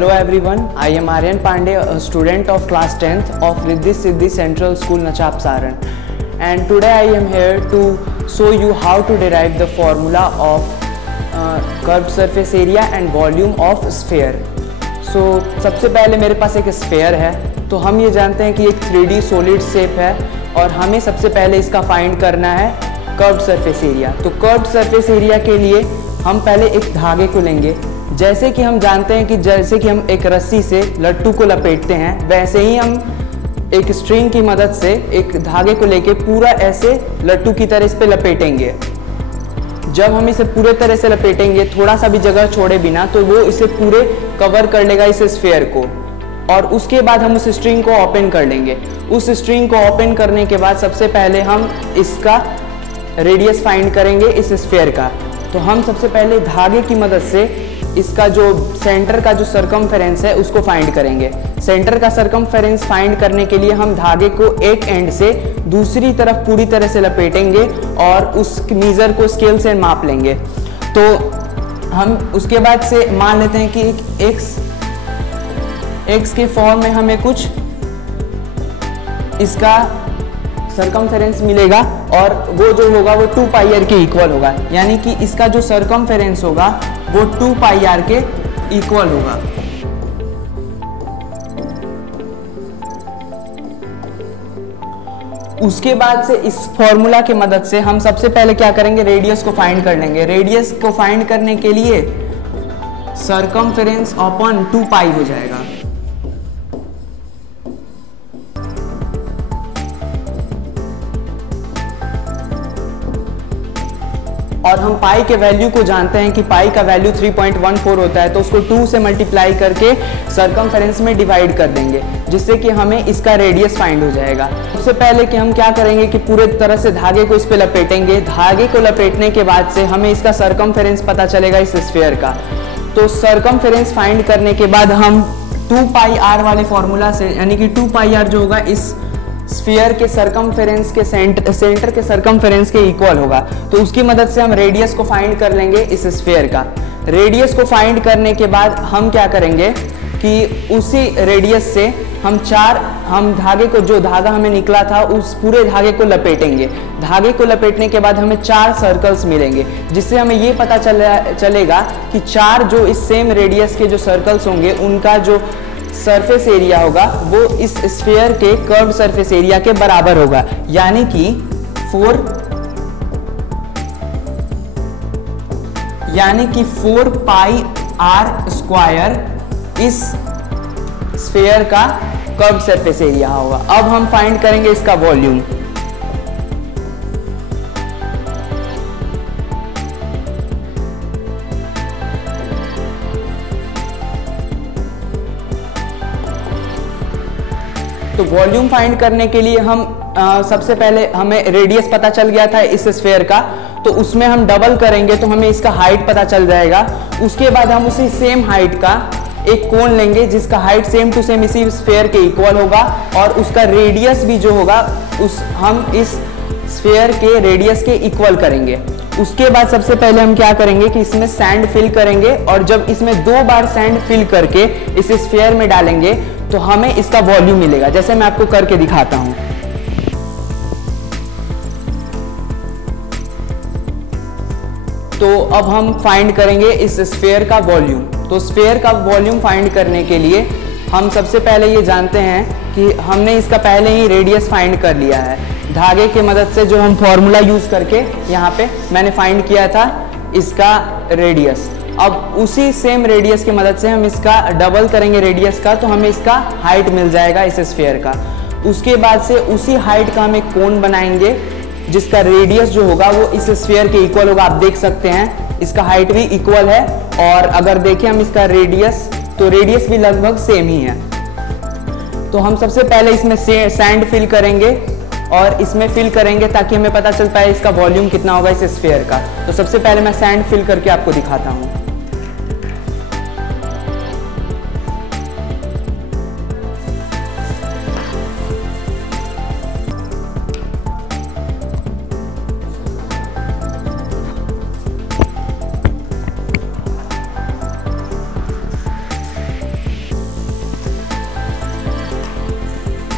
Hello everyone, I am Aryan Pandey, a student of class 10th of Riddhi Siddhi Central School, Nachap Saran. And today I am here to show you how to derive the formula of curved surface area and volume of sphere. So सबसे पहले मेरे पास एक sphere है, तो हम ये जानते हैं कि एक 3D solid shape है और हमें सबसे पहले इसका फाइंड करना है कर्व्ड सरफेस एरिया। तो कर्व्ड सरफेस एरिया के लिए हम पहले एक धागे को लेंगे। जैसे कि हम जानते हैं कि जैसे कि हम एक रस्सी से लट्टू को लपेटते हैं, वैसे ही हम एक स्ट्रिंग की मदद से एक धागे को लेके पूरा ऐसे लट्टू की तरह इस पे लपेटेंगे। जब हम इसे पूरे तरह से लपेटेंगे, थोड़ा सा भी जगह छोड़े बिना, तो वो इसे पूरे कवर कर लेगा इस स्फीयर को। और उसके बाद हम उस स्ट्रिंग को ओपन कर लेंगे। उस स्ट्रिंग को ओपन करने के बाद सबसे पहले हम इसका रेडियस फाइंड करेंगे इस स्फीयर का। तो हम सबसे पहले धागे की मदद से इसका जो सेंटर का जो सरकमफेरेंस है उसको फाइंड करेंगे। सेंटर का सरकमफेरेंस फाइंड करने के लिए हम धागे को एक एंड से दूसरी तरफ पूरी तरह से लपेटेंगे और उस मीजर को स्केल से माप लेंगे। तो हम उसके बाद से मान लेते हैं कि एक एक्स के फॉर्म में हमें कुछ इसका सरकमफेरेंस मिलेगा और वो जो होगा वो 2 पाई आर के इक्वल होगा, यानी कि इसका जो सरकमफेरेंस होगा वो 2 पाई आर के इक्वल होगा। उसके बाद से इस फॉर्मूला की मदद से हम सबसे पहले क्या करेंगे, रेडियस को फाइंड कर लेंगे। रेडियस को फाइंड करने के लिए सरकमफेरेंस अपॉन 2 पाई हो जाएगा। और हम पाई के वैल्यू को जानते हैं कि पाई का वैल्यू 3.14 होता है, तो उसको 2 से मल्टीप्लाई करके सरकमफेरेंस में डिवाइड कर देंगे, जिससे कि हमें इसका रेडियस फाइंड हो जाएगा। सबसे पहले कि हम क्या करेंगे कि पूरे तरह से धागे को इस पे लपेटेंगे। धागे को लपेटने के बाद से हमें इसका सरकमफेरेंस पता चलेगा इस स्फीयर का। तो सरकमफेरेंस फाइंड करने के बाद हम 2 पाई आर वाले फॉर्मूला से, यानी कि 2 पाई आर जो होगा इस स्फीयर के सरकमफेरेंस के सेंटर के सरकमफेरेंस के इक्वल होगा। तो उसकी मदद से हम रेडियस को फाइंड कर लेंगे इस स्फीयर का। रेडियस को फाइंड करने के बाद हम क्या करेंगे कि उसी रेडियस से हम धागे को, जो धागा हमें निकला था उस पूरे धागे को लपेटेंगे। धागे को लपेटने के बाद हमें 4 सर्कल्स मिलेंगे, जिससे हमें ये पता चलेगा कि 4 जो इस सेम रेडियस के जो सर्कल्स होंगे उनका जो सरफेस एरिया होगा वो इस स्फीयर के कर्व्ड सरफेस एरिया के बराबर होगा, यानी कि 4 पाई आर स्क्वायर इस स्फीयर का कर्व्ड सरफेस एरिया होगा। अब हम फाइंड करेंगे इसका वॉल्यूम। तो वॉल्यूम फाइंड करने के लिए हम सबसे पहले हमें रेडियस पता चल गया था इस स्फीयर का, तो उसमें हम डबल करेंगे तो हमें इसका हाइट पता चल जाएगा। उसके बाद हम उसी सेम हाइट का एक कोन लेंगे जिसका हाइट सेम टू सेम इसी स्फीयर के इक्वल होगा और उसका रेडियस भी जो होगा हम इस स्फीयर के रेडियस के इक्वल करेंगे। उसके बाद सबसे पहले हम क्या करेंगे कि इसमें सैंड फिल करेंगे और जब इसमें 2 बार सैंड फिल करके इस स्फीयर में डालेंगे तो हमें इसका वॉल्यूम मिलेगा, जैसे मैं आपको करके दिखाता हूं। तो अब हम फाइंड करेंगे इस स्फीयर का वॉल्यूम। तो स्फीयर का वॉल्यूम फाइंड करने के लिए हम सबसे पहले ये जानते हैं कि हमने इसका पहले ही रेडियस फाइंड कर लिया है। धागे की मदद से जो हम फॉर्मूला यूज करके यहाँ पे मैंने फाइंड किया था इसका रेडियस। अब उसी सेम रेडियस की मदद से हम इसका डबल करेंगे रेडियस का, तो हमें इसका हाइट मिल जाएगा इस स्फीयर का। उसके बाद से उसी हाइट का हम एक कोन बनाएंगे जिसका रेडियस जो होगा वो इस स्फीयर के इक्वल होगा। आप देख सकते हैं इसका हाइट भी इक्वल है और अगर देखें हम इसका रेडियस, तो रेडियस भी लगभग सेम ही है। तो हम सबसे पहले इसमें सैंड फिल करेंगे और इसमें फिल करेंगे ताकि हमें पता चल पाए इसका वॉल्यूम कितना होगा इस स्फीयर का। तो सबसे पहले मैं सैंड फिल करके आपको दिखाता हूँ।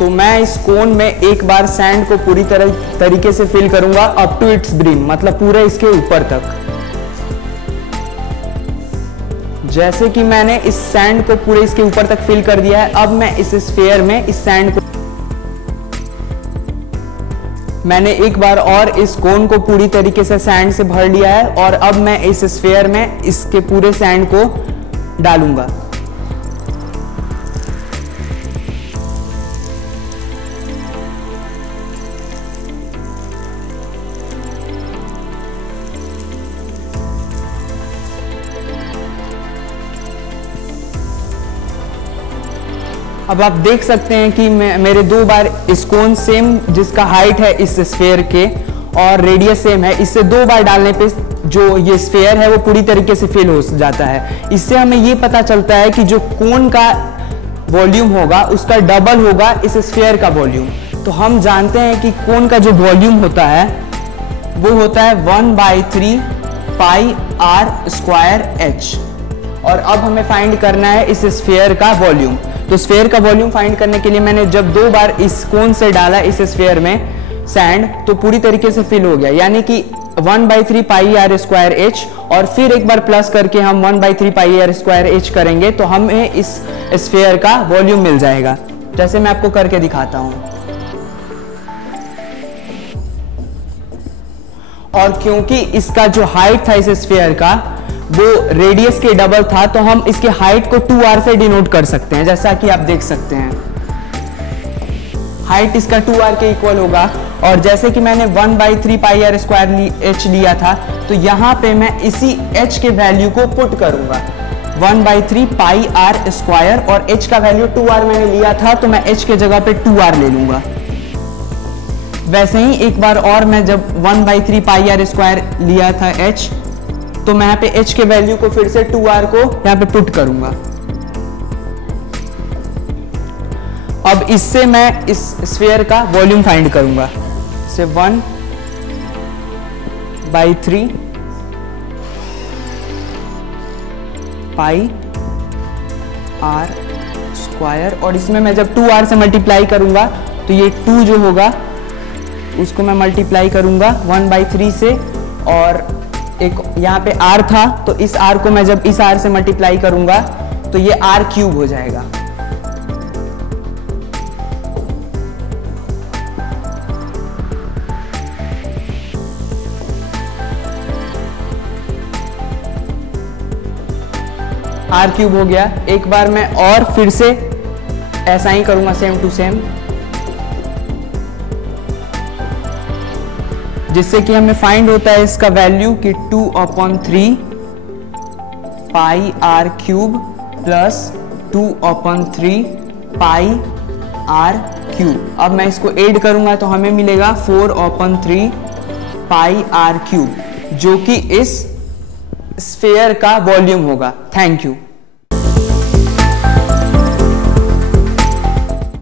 तो मैं इस कोन में एक बार सैंड को पूरी तरीके से फिल करूंगा अप टू इट्स ब्रिम, मतलब पूरे इसके ऊपर तक। जैसे कि मैंने इस सैंड को पूरे इसके ऊपर तक फिल कर दिया है, अब मैं इस स्फीयर में इस सैंड को मैंने एक बार और इस कोन को पूरी तरीके से सैंड से भर लिया है और अब मैं इस स्फीयर में इसके पूरे सैंड को डालूंगा। अब आप देख सकते हैं कि मेरे 2 बार इस कोन सेम जिसका हाइट है इस स्फीयर के और रेडियस सेम है, इससे 2 बार डालने पे जो ये स्फीयर है वो पूरी तरीके से फिल हो जाता है। इससे हमें ये पता चलता है कि जो कोन का वॉल्यूम होगा उसका डबल होगा इस स्फीयर का वॉल्यूम। तो हम जानते हैं कि कोन का जो वॉल्यूम होता है वो होता है 1/3 पाई आर स्क्वायर एच। और अब हमें फाइंड करना है इस स्फीयर का वॉल्यूम। तो स्फीयर का वॉल्यूम फाइंड करने के लिए मैंने जब 2 बार इस कोन से डाला इस स्फीयर में सैंड तो पूरी तरीके से फिल हो गया, यानी कि 1/3 पाई आर स्क्वायर एच, और फिर एक बार प्लस करके हम 1/3 पाई आर स्क्वायर एच करेंगे तो हमें इस स्फीयर का वॉल्यूम मिल जाएगा। जैसे मैं आपको करके दिखाता हूं। और क्योंकि इसका जो हाइट था इस स्फीयर का वो रेडियस के डबल था तो हम इसके हाइट को 2r से डिनोट कर सकते हैं। जैसा कि आप देख सकते हैं हाइट इसका 2r के इक्वल होगा। और जैसे कि मैंने 1/3 पाई आर स्क्वायर एच लिया था तो यहां पे मैं इसी h के वैल्यू को पुट करूंगा 1/3 पाई आर स्क्वायर, और h का वैल्यू 2r मैंने लिया था तो मैं h के जगह पे 2r ले लूंगा। वैसे ही एक बार और मैं जब 1/3 पाई आर स्क्वायर लिया था h तो मैं यहाँ पे h के वैल्यू को फिर से 2r को यहाँ पे पुट करूंगा। अब इससे मैं इस स्फीयर का वॉल्यूम फाइंड करूंगा। से 1/3 पाई आर स्क्वायर, और इसमें मैं जब 2r से मल्टीप्लाई करूंगा तो ये 2 जो होगा उसको मैं मल्टीप्लाई करूंगा 1/3 से, और एक यहाँ पे r था तो इस r को मैं जब इस r से मल्टीप्लाई करूंगा तो ये r क्यूब हो जाएगा। r क्यूब हो गया। एक बार मैं और फिर से ऐसा ही करूंगा सेम टू सेम, जिससे कि हमें फाइंड होता है इसका वैल्यू कि 2/3 pi r cube plus 2/3 pi r cube. अब मैं इसको ऐड करूंगा तो हमें मिलेगा 4/3 पाई आर क्यूब, जो कि इस स्फीयर का वॉल्यूम होगा। Thank you.